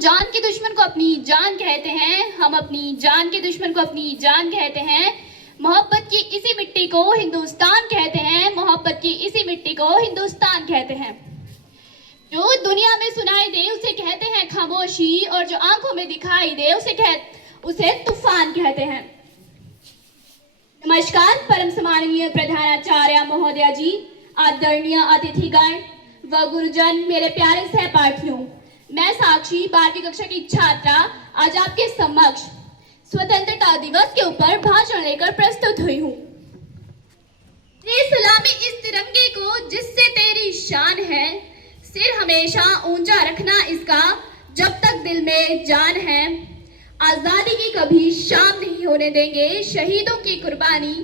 जान के दुश्मन को अपनी जान कहते हैं, हम अपनी जान के दुश्मन को अपनी जान कहते हैं। मोहब्बत की इसी मिट्टी को हिंदुस्तान कहते हैं, मोहब्बत की इसी मिट्टी को हिंदुस्तान कहते हैं। जो दुनिया में सुनाई दे उसे कहते हैं खामोशी, और जो आंखों में दिखाई दे उसे तूफान कहते हैं। नमस्कार परम सम्माननीय प्रधानाचार्य महोदया जी, आदरणीय अतिथिगण व गुरुजन, मेरे प्यारे सहपाठियों, मैं साक्षी 12वीं कक्षा की छात्रा आज आपके समक्ष स्वतंत्रता दिवस के ऊपर भाषण लेकर प्रस्तुत हुई हूँ। तेरी सलामी इस तिरंगे को जिससे तेरी शान है, सिर हमेशा ऊंचा रखना इसका जब तक दिल में जान है। आजादी की कभी शाम नहीं होने देंगे, शहीदों की कुर्बानी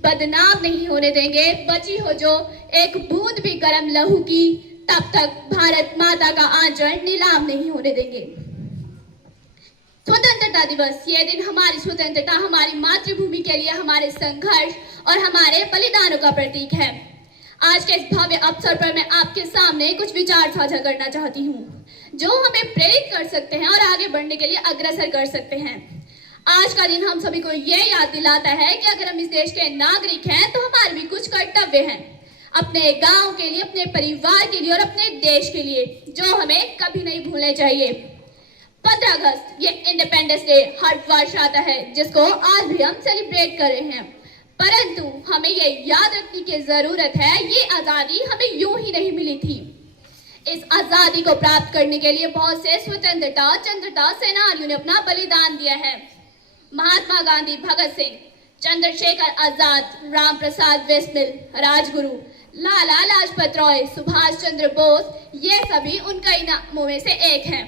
बदनाम नहीं होने देंगे। बची हो जो एक बूंद भी गर्म लहू की, तब तक भारत माता का आंचल नीलाम नहीं होने देंगे। स्वतंत्रता दिवस, ये दिन हमारी स्वतंत्रता, हमारी मातृभूमि के लिए हमारे संघर्ष और हमारे बलिदानों का प्रतीक है। आज के इस भव्य अवसर पर मैं आपके सामने कुछ विचार साझा करना चाहती हूँ, जो हमें प्रेरित कर सकते हैं और आगे बढ़ने के लिए अग्रसर कर सकते हैं। आज का दिन हम सभी को ये याद दिलाता है कि अगर हम इस देश के नागरिक हैं तो हमारे भी कुछ कर्तव्य हैं, अपने गांव के लिए, अपने परिवार के लिए और अपने देश के लिए, जो हमें कभी नहीं भूलने चाहिए। 15 अगस्त ये इंडिपेंडेंस डे हर वर्ष आता है, जिसको आज भी हम सेलिब्रेट कर रहे हैं। परंतु हमें ये याद रखने की जरूरत है, ये आजादी हमें यूं ही नहीं मिली थी। इस आजादी को प्राप्त करने के लिए बहुत से स्वतंत्रता सेनानियों ने अपना बलिदान दिया है। महात्मा गांधी, भगत सिंह, चंद्रशेखर आजाद, राम प्रसाद बिस्मिल, राजगुरु, लाला लाजपत राय, सुभाष चंद्र बोस, ये सभी उन कई नामों में से एक हैं।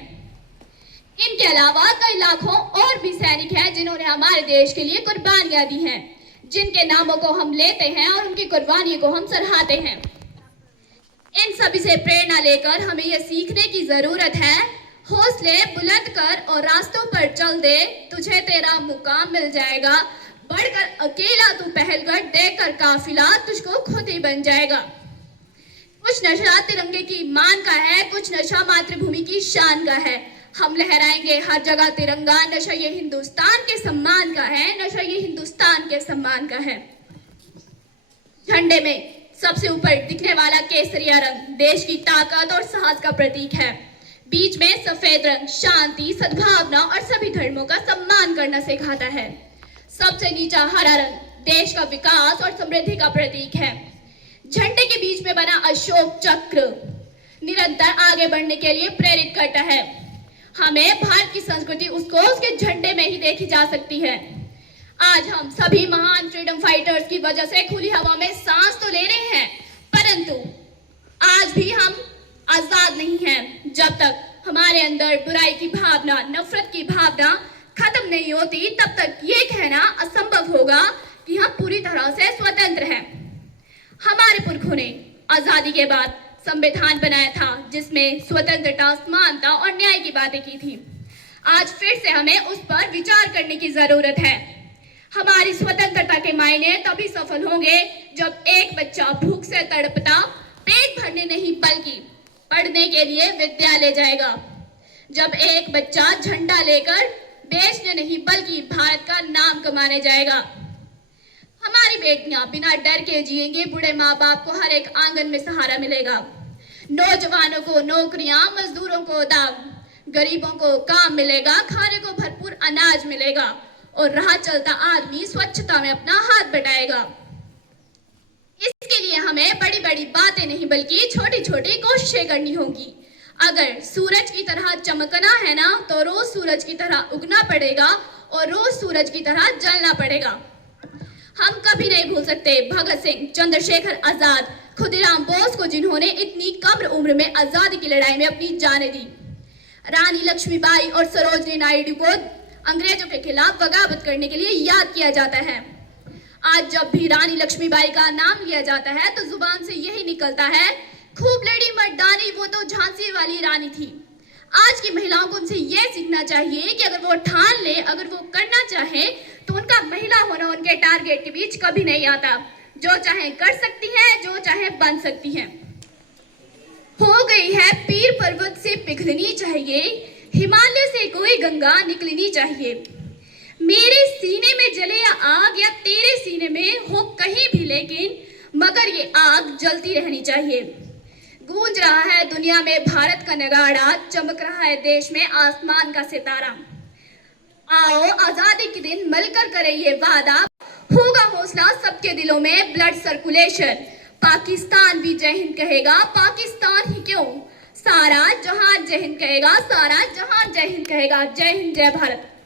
इनके अलावा कई लाखों और भी सैनिक हैं जिन्होंने हमारे देश के लिए कुर्बानियां दी हैं, जिनके नामों को हम लेते हैं और उनकी कुर्बानियों को हम सराहते हैं। इन सभी से प्रेरणा लेकर हमें यह सीखने की जरूरत है, हौसले बुलंद कर और रास्तों पर चल दे, तुझे तेरा मुकाम मिल जाएगा। बढ़कर अकेला तू पहल कर, देखकर काफिला तुझको खुद ही बन जाएगा। कुछ नशा तिरंगे की मान का है, कुछ नशा मातृभूमि की शान का है। हम लहराएंगे हर जगह तिरंगा, नशा ये हिंदुस्तान के सम्मान का है, नशा ये हिंदुस्तान के सम्मान का है। झंडे में सबसे ऊपर दिखने वाला केसरिया रंग देश की ताकत और साहस का प्रतीक है। बीच में सफेद रंग शांति, सद्भावना और सभी धर्मों का सम्मान करना सिखाता है। सबसे नीचा हरा रंग देश का विकास और समृद्धि का प्रतीक है। झंडे के बीच में बना अशोक चक्र निरंतर आगे बढ़ने के लिए प्रेरित करता है। हमें भारत की संस्कृति उसको उसके झंडे में ही देखी जा सकती है। आज हम सभी महान फ्रीडम फाइटर्स की वजह से खुली हवा में सांस तो ले रहे हैं, परंतु आज भी हम आजाद नहीं हैं। जब तक हमारे अंदर बुराई की भावना, नफरत की भावना खत्म नहीं होती, तब तक ये कहना असंभव होगा कि हम पूरी तरह से स्वतंत्र हैं। हमारे पुरखों ने आजादी के बाद संविधान बनाया था, जिसमें स्वतंत्रता, समानता और न्याय की बातें की थी। आज फिर से हमें उस पर विचार करने की जरूरत है। हमारी स्वतंत्रता के मायने तभी सफल होंगे जब एक बच्चा भूख से तड़पता पेट भरने नहीं बल्कि पढ़ने के लिए विद्यालय जाएगा। जब एक बच्चा झंडा लेकर बेचने नहीं बल्कि भारत का नाम कमाने जाएगा। हमारी बेटियां बिना डर के जिएंगे, बूढ़े माँ बाप को हर एक आंगन में सहारा मिलेगा। नौजवानों को नौकरियां, मजदूरों को दाम, गरीबों को काम मिलेगा, खाने को भरपूर अनाज मिलेगा और राह चलता आदमी स्वच्छता में अपना हाथ बटाएगा। इसके लिए हमें बड़ी बड़ी बातें नहीं बल्कि छोटी छोटी कोशिशें करनी होगी। अगर सूरज की तरह चमकना है ना, तो रोज सूरज की तरह उगना पड़ेगा और रोज सूरज की तरह जलना पड़ेगा। हम कभी नहीं भूल सकते भगत सिंह, चंद्रशेखर आजाद, खुदीराम बोस को, जिन्होंने इतनी कम उम्र में आजादी की लड़ाई में अपनी जानें दी। रानी लक्ष्मीबाई और सरोजनी नायडू को अंग्रेजों के खिलाफ बगावत करने के लिए याद किया जाता है। आज जब भी रानी लक्ष्मीबाई का नाम लिया जाता है तो जुबान से यही निकलता है, खूब लड़ी मर्दानी, वो तो झांसी वाली रानी थी। आज की महिलाओं को उनसे ये सीखना चाहिए कि अगर वो ठान ले, अगर वो करना चाहे, तो उनका महिला होना उनके टारगेट के बीच कभी नहीं आता। जो चाहे कर सकती है, जो चाहे बन सकती है। हो गई है पीर पर्वत से पिघलनी चाहिए, हिमालय से कोई गंगा निकलनी चाहिए। मेरे सीने में जले या आग या तेरे सीने में हो कहीं भी, लेकिन मगर ये आग जलती रहनी चाहिए। गूंज रहा है दुनिया में भारत का नगाड़ा, चमक रहा है देश में आसमान का सितारा। आओ आजादी के दिन मिलकर करें ये वादा, होगा हौसला सबके दिलों में ब्लड सर्कुलेशन। पाकिस्तान भी जय हिंद कहेगा, पाकिस्तान ही क्यों, सारा जहां जय हिंद कहेगा, सारा जहां जय हिंद कहेगा। जय हिंद, जय भारत।